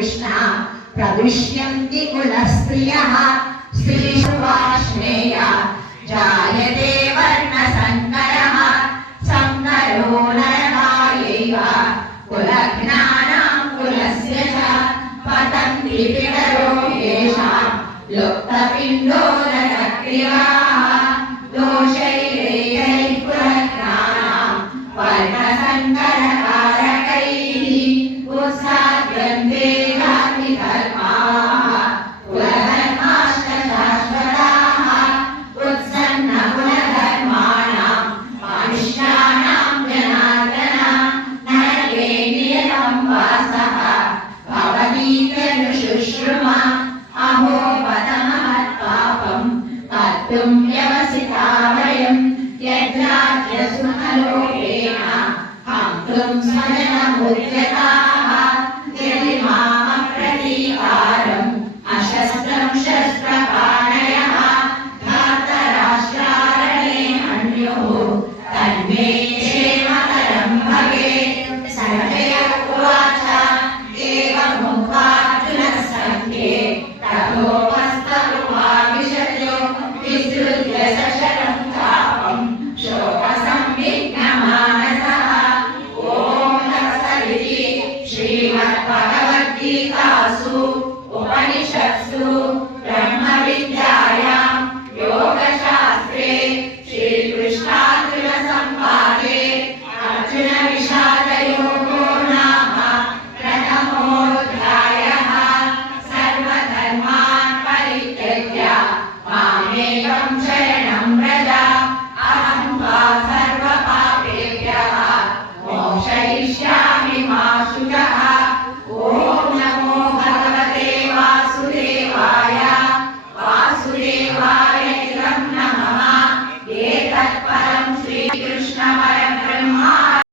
कृष्ण प्रदुष्यन्ति कुलस्त्रियः स्त्रीषु वाष्णेय जायते वर्णसङ्करः सङ्करो नरकायैव कुलज्ञानां कुलस्य च पतन्ति पितरो येषां लुप्तपिण्डोदकक्रियाः दोषैरेतैः कुलज्ञानां वर्णसङ्करकारकैः उत्साद्यन्ते जातिधर्माः कुलधर्माश्च शाश्वताः उत्सन्नकुलधर्माणां मनुष्याणां जनार्दन नरके नियतं वासः भवतीत्यनुशुश्रुमा अहो पदमहत्पापं कर्तुं व्यवसिता वयं यद्राज्यसुखलोकेन हन्तुं स्वजनमुद्यताः यदि मामप्रतीकारम् अशस्त्रं शस्त्रपाणयः धार्तराष्ट्रारणे हन्युः तन्मे क्षेमकरं भवेत्। संजय उवाच एवमुक्त्वा सङ्ख्ये तथोपस्तमुपाविशतो विसृज्य सशरं चापं शोकसंविघ्नमानसः। ॐ तत्सदिति श्रीमद्भगवद्गीतासु उपनिषत्सु ब्रह्मविद्यायां योगशास्त्रे श्रीकृष्णार्जुनसंवादे अर्जुनविषादयोगो नाम प्रथमोऽध्यायः। सर्वधर्मान् परित्यज्य मामेकं शरणं व्रज अहं त्वा सर्वपापेभ्यः मोक्षयिष्यामि मा शुचः।